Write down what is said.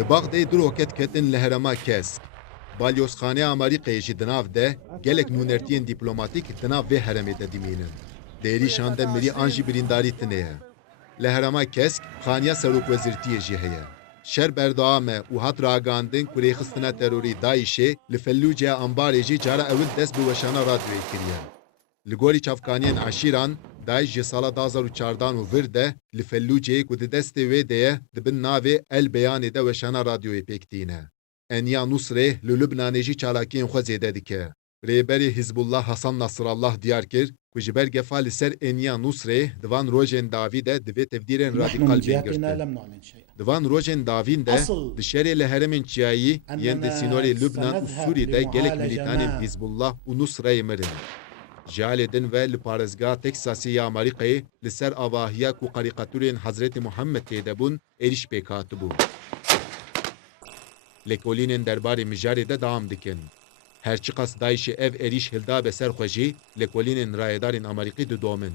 Li Baxdê du roket ketin li herêma Kesk. Balyozxaneya Amerîkayê jî di nav de gelek nûnertiyên dîplomatîk di nav vê herêmê de dîmînin. Di êrişan de mirî an jî birîndarî tune ye. Li herêma Kesk xaniya Serokwezîrtiyê jî heye. Şer berdewam e û hat ragandin ku rêxistina terorî Daişê li Fellûceya Ambarê jî cara ewil dest bi weşana radyoyê kiriye. Li gorî çavkaniyên eşîran, Daeş ji sala 2014 û vir de li Fellûceyê ku di destê wê de ye dibin navê El Beyanê de weşana radyoyê pêktîne. Enya Nusrê li Lübnanê jî çalakiyên xwe zêde dike. Rêberê Hizbullah Hasan Nasrallah diyar kir ku ji ber gefa li ser Enya Nusrê di van rojên dawî de divê tevdîrên radîkal bên girtin. Di van rojên dawîn de di şerê li herêmên çiyayî yên di sînorê Lübnan û Sûrî de gelek milîtanên Hizbullah û Nusreyê mirin. Ji alê din ve li parêzgeha Teksasî ya Amerîkayê li ser avahiya ku karîkatûrên Hezretî Muhammed têde bûn êriş pêk hatibû. Lêkolînên derbarê mijarê de dewam dikin. Her çi qas Daişê ev êriş hilda be ser xwe jî, lêkolînên rayedarên Amerîkî didomin.